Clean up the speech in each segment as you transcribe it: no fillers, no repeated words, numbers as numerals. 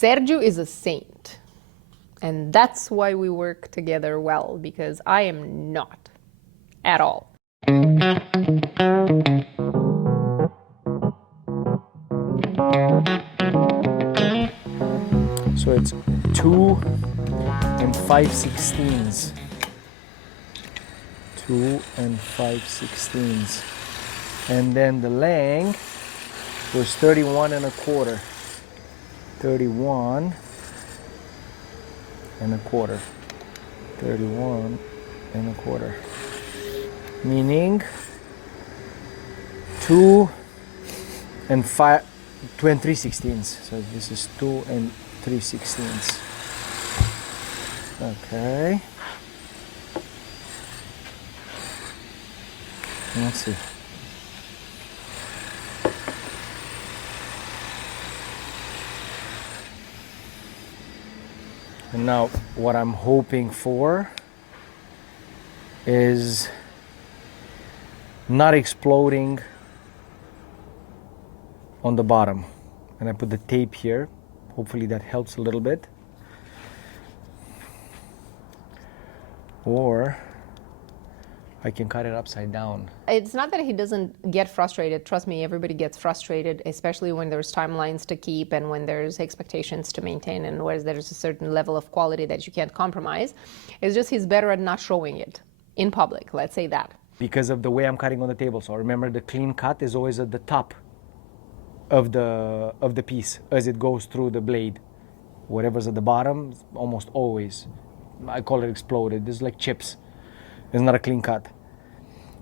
Sergio is a saint, and that's why we work together well, because I am not at all. So it's 2 5/16. 2 5/16. And then the length was 31 1/4. 31 1/4. 31 1/4. Meaning 2 3/16. So this is 2 3/16. Okay. Let's see. And now what I'm hoping for is not exploding on the bottom. And I put the tape here. Hopefully that helps a little bit. Or I can cut it upside down. It's not that he doesn't get frustrated. Trust me, everybody gets frustrated, especially when there's timelines to keep and when there's expectations to maintain and where there's a certain level of quality that you can't compromise. It's just he's better at not showing it in public, let's say that. Because of the way I'm cutting on the table. So remember, the clean cut is always at the top of the piece as it goes through the blade. Whatever's at the bottom, almost always, I call it exploded. This is like chips. It's not a clean cut.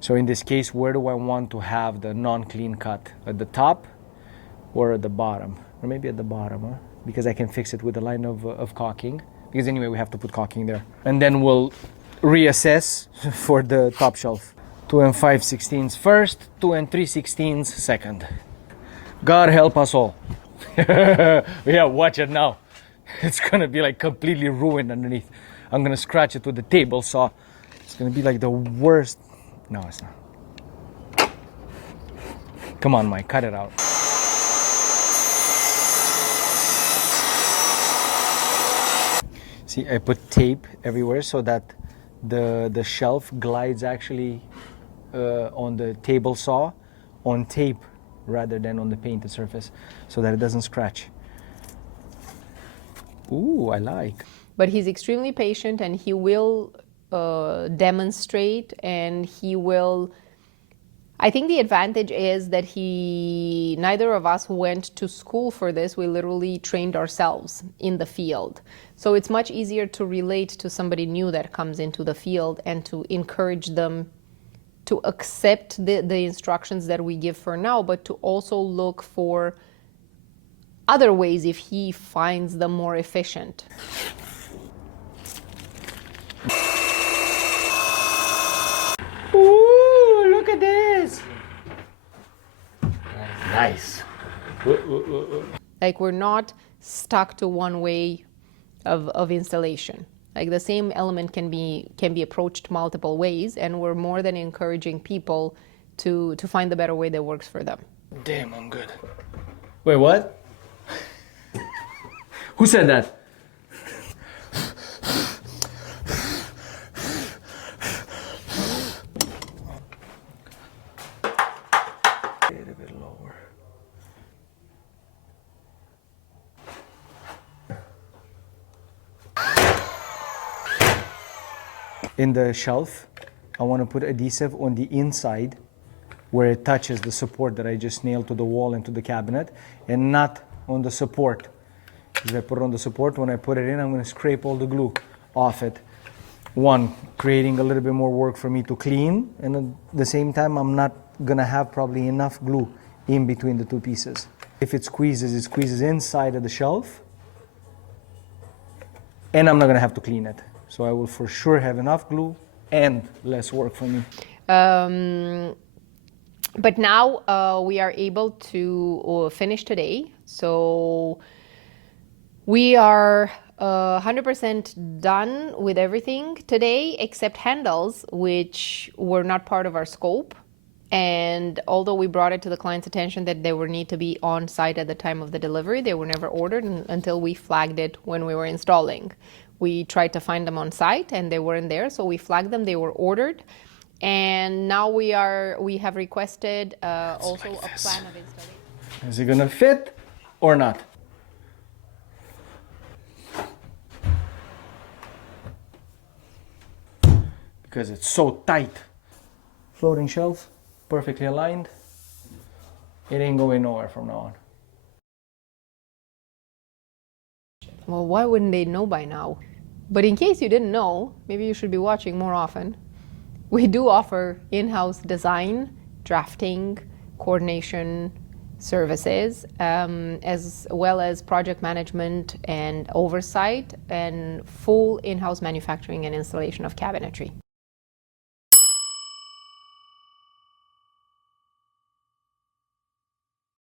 So in this case, where do I want to have the non-clean cut? At the top or at the bottom? Or maybe at the bottom, huh? Because I can fix it with a line of caulking. Because anyway, we have to put caulking there. And then we'll reassess for the top shelf. 2 5/16 first, 2 3/16 second. God help us all. Yeah, watch it now. It's gonna be like completely ruined underneath. I'm gonna scratch it with the table saw. It's gonna be like the worst. No, it's not. Come on, Mike, cut it out. See, I put tape everywhere so that the shelf glides actually on the table saw on tape rather than on the painted surface, so that it doesn't scratch. Ooh, I like. But he's extremely patient, and he will demonstrate, and he will. I think the advantage is that neither of us went to school for this. We literally trained ourselves in the field. So it's much easier to relate to somebody new that comes into the field and to encourage them to accept the instructions that we give for now, but to also look for other ways if he finds them more efficient. Ooh, look at this. Nice. Like, we're not stuck to one way of installation. Like, the same element can be approached multiple ways, and we're more than encouraging people to find the better way that works for them. Damn, I'm good. Wait, what? Who said that? Get a bit lower. In the shelf, I want to put adhesive on the inside where it touches the support that I just nailed to the wall and to the cabinet, and not on the support. Because I put it on the support, when I put it in, I'm going to scrape all the glue off it. One, creating a little bit more work for me to clean, and at the same time, I'm not going to have probably enough glue in between the two pieces. If it squeezes inside of the shelf, and I'm not going to have to clean it. So I will for sure have enough glue and less work for me. But now we are able to finish today. So we are 100% done with everything today, except handles, which were not part of our scope. And although we brought it to the client's attention that they would need to be on site at the time of the delivery, they were never ordered until we flagged it when we were installing. We tried to find them on site and they weren't there, so we flagged them, they were ordered. And now we have requested also like a this. plan of installation. Is it gonna fit or not? Because it's so tight. Floating shelf, perfectly aligned. It ain't going nowhere from now on. Well, why wouldn't they know by now? But in case you didn't know, maybe you should be watching more often. We do offer in-house design, drafting, coordination services, as well as project management and oversight, and full in-house manufacturing and installation of cabinetry.